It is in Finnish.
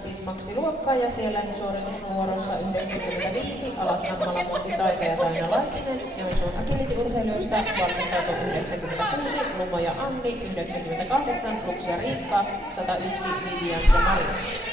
siis maksiluokkaa ja siellä suoritusvuorossa 95 Alasnammala Monti Taika ja Taina Laitinen, Joensuun agility-urheilijoista valmistautui 96 Lumo ja Anni, 98 Lux ja Riikka, 101 Vivian ja Mari.